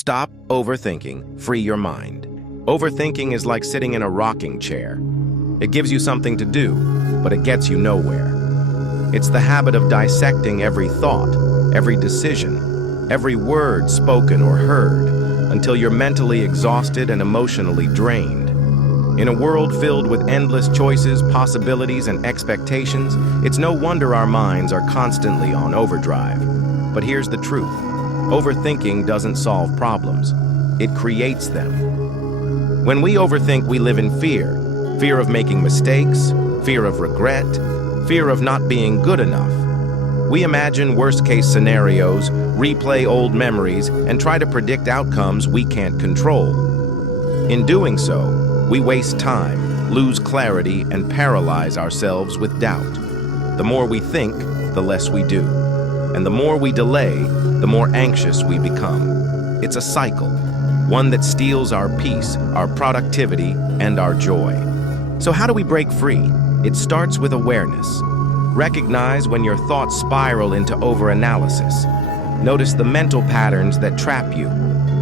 Stop overthinking, free your mind. Overthinking is like sitting in a rocking chair. It gives you something to do, but it gets you nowhere. It's the habit of dissecting every thought, every decision, every word spoken or heard, until you're mentally exhausted and emotionally drained. In a world filled with endless choices, possibilities, and expectations, it's no wonder our minds are constantly on overdrive. But here's the truth. Overthinking doesn't solve problems. It creates them. When we overthink, we live in fear. Fear of making mistakes, fear of regret, fear of not being good enough. We imagine worst-case scenarios, replay old memories, and try to predict outcomes we can't control. In doing so, we waste time, lose clarity, and paralyze ourselves with doubt. The more we think, the less we do. And the more we delay, the more anxious we become. It's a cycle, one that steals our peace, our productivity, and our joy. So how do we break free? It starts with awareness. Recognize when your thoughts spiral into overanalysis. Notice the mental patterns that trap you.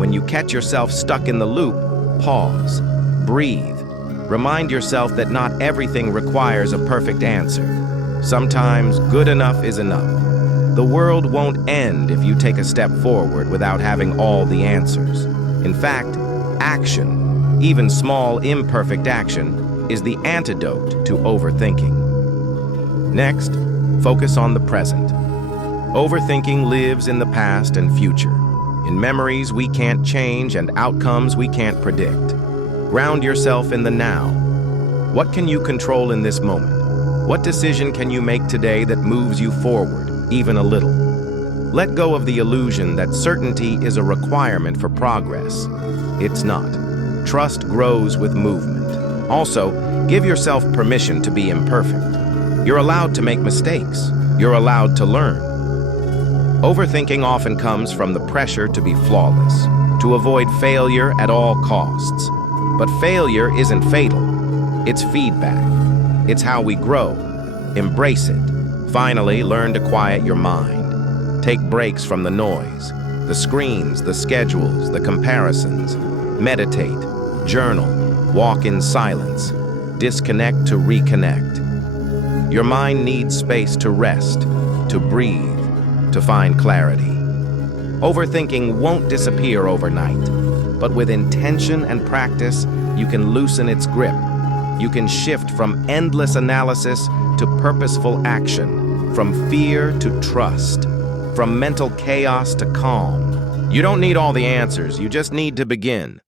When you catch yourself stuck in the loop, pause, breathe. Remind yourself that not everything requires a perfect answer. Sometimes good enough is enough. The world won't end if you take a step forward without having all the answers. In fact, action, even small, imperfect action, is the antidote to overthinking. Next, focus on the present. Overthinking lives in the past and future, in memories we can't change and outcomes we can't predict. Ground yourself in the now. What can you control in this moment? What decision can you make today that moves you forward, even a little? Let go of the illusion that certainty is a requirement for progress. It's not. Trust grows with movement. Also, give yourself permission to be imperfect. You're allowed to make mistakes. You're allowed to learn. Overthinking often comes from the pressure to be flawless, to avoid failure at all costs. But failure isn't fatal. It's feedback. It's how we grow. Embrace it. Finally, learn to quiet your mind. Take breaks from the noise, the screens, the schedules, the comparisons. Meditate, journal, walk in silence. Disconnect to reconnect. Your mind needs space to rest, to breathe, to find clarity. Overthinking won't disappear overnight, but with intention and practice, you can loosen its grip. You can shift from endless analysis to purposeful action, from fear to trust, from mental chaos to calm. You don't need all the answers, you just need to begin.